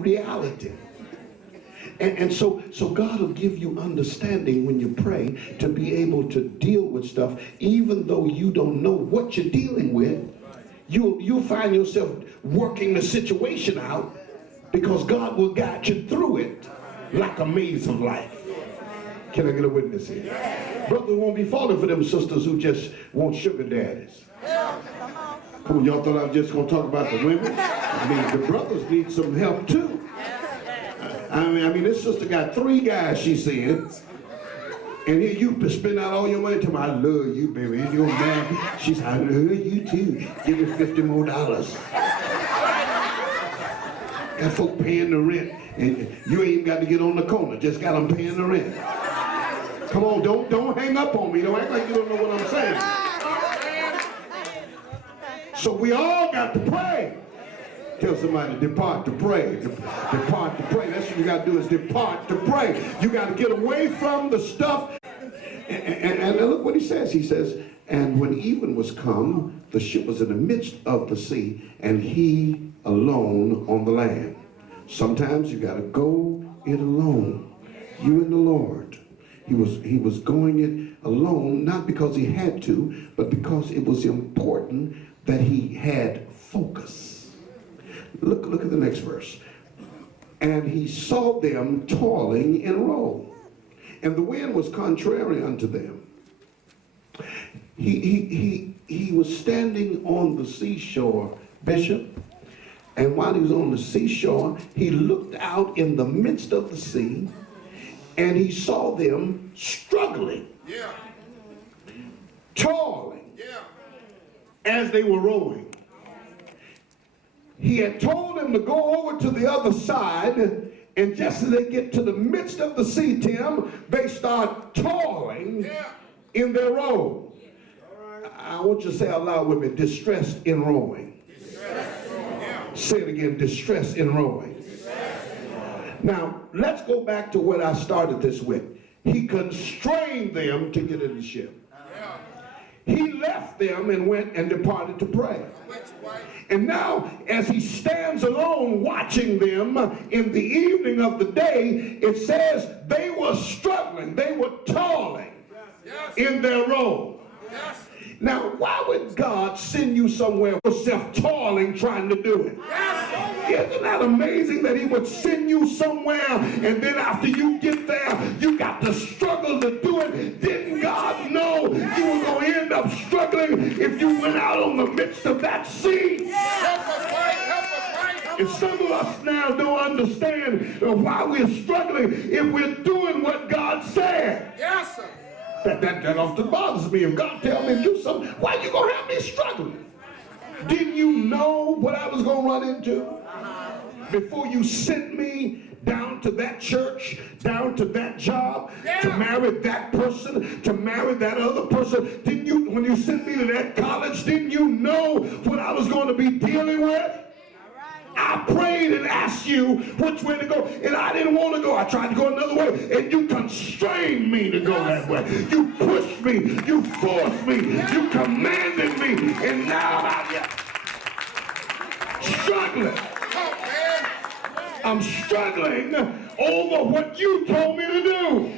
reality. And so God will give you understanding when you pray to be able to deal with stuff, even though you don't know what you're dealing with. You'll find yourself working the situation out because God will guide you through it like a maze of life. Can I get a witness here? Brothers won't be falling for them sisters who just want sugar daddies. Come on, y'all thought I was just going to talk about the women? I mean, the brothers need some help too. I mean, this sister got 3 guys, she said. And here you spend out all your money telling me, I love you, baby. You're mad. She said, I love you too. Give me $50 more. And folk paying the rent. And you ain't even got to get on the corner. Just got them paying the rent. Come on, don't hang up on me. Don't act like you don't know what I'm saying. So we all got to pray. Tell somebody, depart to pray. Depart to pray. That's what you got to do, is depart to pray. You got to get away from the stuff. And look what he says. He says, and when even was come, the ship was in the midst of the sea, and he alone on the land. Sometimes you got to go it alone. You and the Lord. He was going it alone, not because he had to, but because it was important that he had focus. Look at the next verse. And he saw them toiling in a row, and the wind was contrary unto them. He was standing on the seashore, Bishop, and while he was on the seashore, he looked out in the midst of the sea, and he saw them struggling, toiling, as they were rowing. He had told them to go over to the other side, and just as they get to the midst of the sea, Tim, they start toiling in their row. I want you to say out loud with me, distress in rowing. Say it again, distress in rowing. Now, let's go back to what I started this with. He constrained them to get in the ship. He left them and went and departed to pray. And now, as he stands alone watching them in the evening of the day, it says they were struggling, they were toiling in their row. Now, why would God send you somewhere yourself toiling trying to do it? Isn't that amazing that he would send you somewhere, and then after you get there, you got to struggle to do it? Didn't God know you were going to end up struggling if you went out on the midst of that sea? And some of us now don't understand why we're struggling if we're doing what God said. Yes, sir. That often bothers me. If God tells me to do something, why you going to have me struggling? Didn't you know what I was going to run into before you sent me down to that church, down to that job, to marry that person, to marry that other person? Didn't you, when you sent me to that college, didn't you know what I was going to be dealing with? I prayed and asked you which way to go, and I didn't want to go. I tried to go another way, and you constrained me to go that way. You pushed me, you forced me, you commanded me, and now I'm struggling. I'm struggling over what you told me to do.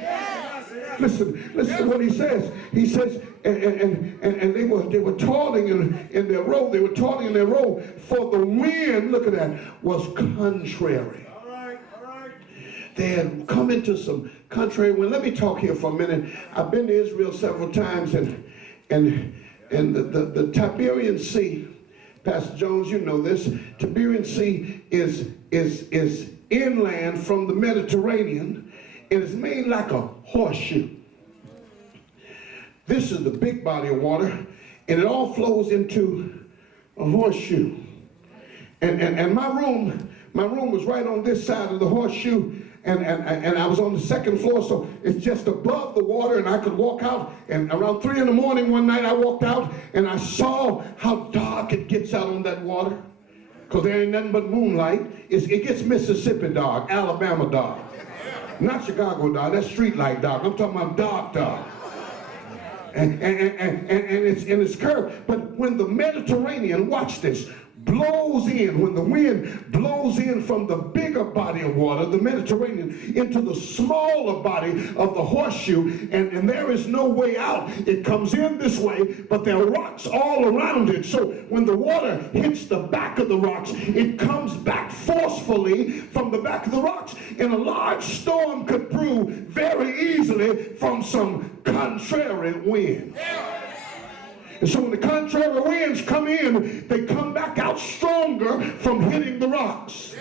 Listen to what he says. He says, and they were toiling in their row. They were toiling in their row, for the wind, look at that, was contrary. All right. They had come into some contrary wind. Let me talk here for a minute. I've been to Israel several times, and the Tiberian Sea, Pastor Jones, you know this, Tiberian Sea is inland from the Mediterranean. It is made like a horseshoe. This is the big body of water, and it all flows into a horseshoe. And my room was right on this side of the horseshoe, and I was on the second floor, so it's just above the water, and I could walk out. And around 3 in the morning one night, I walked out, and I saw how dark it gets out on that water, because there ain't nothing but moonlight. It gets Mississippi dark, Alabama dark. Not Chicago dark, that's street light dark. I'm talking about dark. And it's curved. But when the Mediterranean, watch this, blows in, when the wind blows in from the bigger body of water, the Mediterranean, into the smaller body of the horseshoe, and there is no way out. It comes in this way, but there are rocks all around it. So when the water hits the back of the rocks, it comes back forcefully from the back of the rocks. And a large storm could brew very easily from some contrary wind. And so when the contrary winds come in, they come back out stronger from hitting the rocks.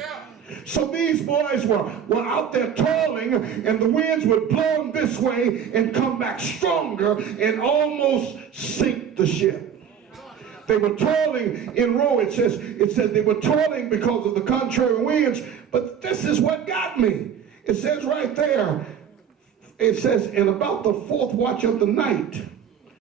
So these boys were out there toiling, and the winds would blow them this way and come back stronger and almost sink the ship. They were toiling in row. It says they were toiling because of the contrary winds, but this is what got me. It says right there, it says, in about the fourth watch of the night,